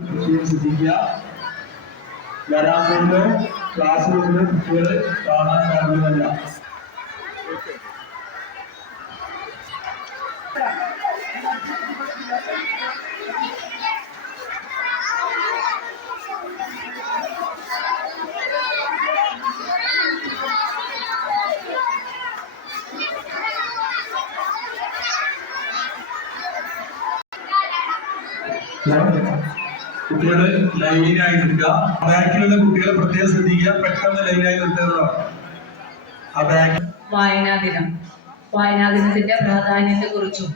പ്രത്യേകം ശ്രദ്ധിക്കുക വരാന്തയിലോ ക്ലാസ് റൂമിലോ കുട്ടികളെ കാണാൻ പാടുന്നതല്ല കുട്ടികൾ ലൈനായി നിൽക്കുക. ബാക്കിലുള്ള കുട്ടികളെ പ്രത്യേകം ശ്രദ്ധിക്കുക. പെട്ടെന്ന് ലൈനായി നിർത്തേണ്ടതാണ് ആ ബാക്ക് വായനാ ദിനം. വായനാ ദിനത്തിന്റെ പ്രാധാന്യത്തെ കുറിച്ചും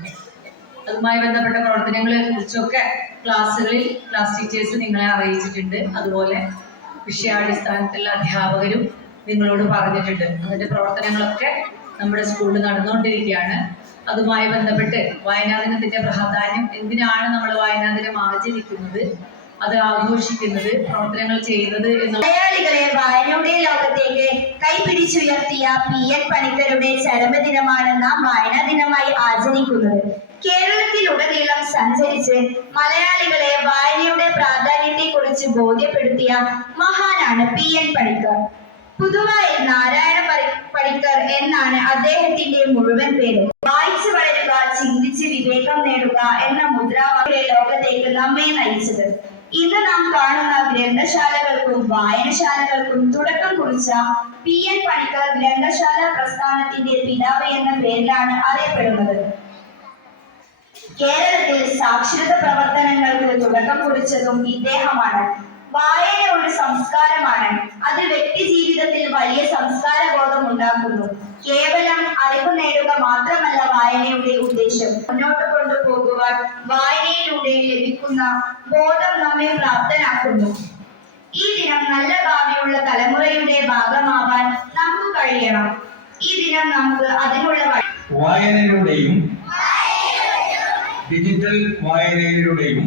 അതുമായി ബന്ധപ്പെട്ട പ്രവർത്തനങ്ങളെ കുറിച്ചൊക്കെ ക്ലാസ്സുകളിൽ ക്ലാസ് ടീച്ചേഴ്സ് നിങ്ങളെ അറിയിച്ചിട്ടുണ്ട്. അതുപോലെ വിഷയാടിസ്ഥാനത്തിലുള്ള അധ്യാപകരും നിങ്ങളോട് പറഞ്ഞിട്ടുണ്ട്. അതിന്റെ പ്രവർത്തനങ്ങളൊക്കെ നമ്മുടെ സ്കൂളിൽ നടന്നുകൊണ്ടിരിക്കുകയാണ്. അതുമായി ബന്ധപ്പെട്ട് വായനാ ദിനത്തിന്റെ പ്രാധാന്യം എന്തിനാണ് നമ്മൾ വായനാ ദിനം ആചരിക്കുന്നത്? അത് ആഘോഷിക്കുന്നത് പ്രവർത്തനങ്ങൾ ചെയ്യുന്നത് എന്ന് മലയാളികളെ വായനയുടെ ലോകത്തേക്ക് കൈപിടിച്ചുയർത്തിയ പി എൻ പണിക്കരുടെ ചരമദിനമാണ് നാം വായനാ ദിനമായി ആചരിക്കുന്നത്. കേരളത്തിലുടനീളം സഞ്ചരിച്ച് മലയാളികളെ വായനയുടെ പ്രാധാന്യത്തെ കുറിച്ച് ബോധ്യപ്പെടുത്തിയ മഹാനാണ് പി എൻ പണിക്കർ. പുതുവായി നാരായണ പണിക്കർ എന്നാണ് അദ്ദേഹത്തിന്റെ മുഴുവൻ പേര്. വായിച്ചു വളരുക ചിന്തിച്ച് വിവേകം നേടുക എന്ന മുദ്രാവാക്യ ലോകത്തേക്ക് നമ്മെ നയിച്ചത്. ഇന്ന് നാം കാണുന്ന ഗ്രന്ഥശാലകൾക്കും വായനശാലകൾക്കും തുടക്കം കുറിച്ച പി എൻ പണിക്കർ ഗ്രന്ഥശാല പ്രസ്ഥാനത്തിന്റെ പിതാവ് എന്ന പേരിലാണ് അറിയപ്പെടുന്നത്. കേരളത്തിൽ സാക്ഷരത പ്രവർത്തനങ്ങൾക്ക് തുടക്കം കുറിച്ചതും ഇദ്ദേഹമാണ്. വായന ഒരു സംസ്കാരമാണ്. അത് വ്യക്തി ജീവിതത്തിൽ വലിയ സംസ്കാര ബോധം ഉണ്ടാക്കുന്നു. കേവലം അറിവ് നേടുക മാത്രമല്ല വായനയുടെ ഉദ്ദേശം. മുന്നോട്ട് കൊണ്ടുപോകുവാൻ വായനയിലൂടെ ലഭിക്കുന്ന ബോധം നമ്മെ പ്രാപ്തനാക്കുന്നു. ഈ ദിനം നല്ല ഭാവിയുള്ള തലമുറയുടെ ഭാഗമാവാൻ നമുക്ക് കഴിയണം. ഈ ദിനം നമുക്ക് അതിനുള്ള വഴി വായനയിലൂടെയും ഡിജിറ്റൽ വായനയിലൂടെയും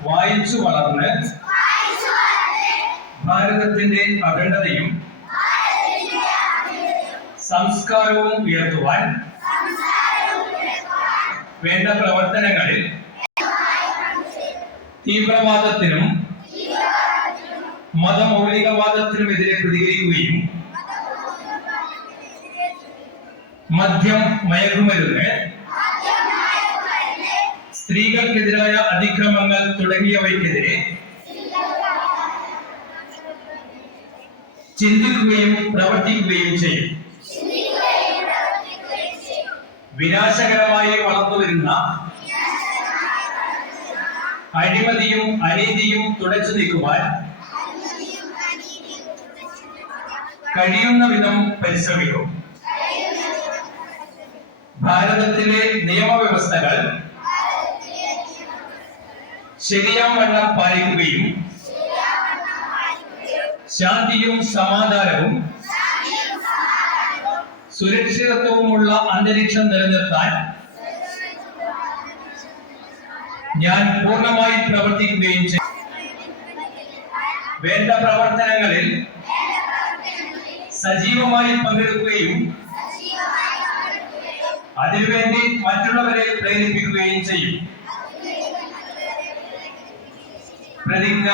വായിച്ചു വളർന്ന് ഭാരതത്തിന്റെ അഖണ്ഡതയും സംസ്കാരവും ഉയർത്തുവാൻ വേണ്ട പ്രവർത്തനങ്ങളിൽ തീവ്രവാദത്തിനും മതമൗലികവാദത്തിനുമെതിരെ പ്രതികരിക്കുകയും മദ്യം മയക്കുമരുന്ന് സ്ത്രീകൾക്കെതിരായ അതിക്രമങ്ങൾ തുടങ്ങിയവയ്ക്കെതിരെ ചിന്തിക്കുകയും പ്രവർത്തിക്കുകയും ചെയ്യും. വിനാശകരമായി വളർന്നു വരുന്ന അഴിമതിയും അനീതിയും തുടച്ചു നീക്കുവാൻ കഴിയുന്ന വിധം പരിശ്രമിക്കും. ഭാരതത്തിലെ നിയമവ്യവസ്ഥകൾ ശരിയാം വണ്ണം പാലിക്കുകയും ശാന്തിയും സമാധാനവും സുരക്ഷിതത്വവുമുള്ള അന്തരീക്ഷം നിലനിർത്താൻ ഞാൻ പൂർണമായി പ്രവർത്തിക്കുകയും ചെയ്യും. വേണ്ട പ്രവർത്തനങ്ങളിൽ സജീവമായി പങ്കെടുക്കുകയും അതിനുവേണ്ടി മറ്റുള്ളവരെ പ്രേരിപ്പിക്കുകയും ചെയ്യും. പ്രതിജ്ഞ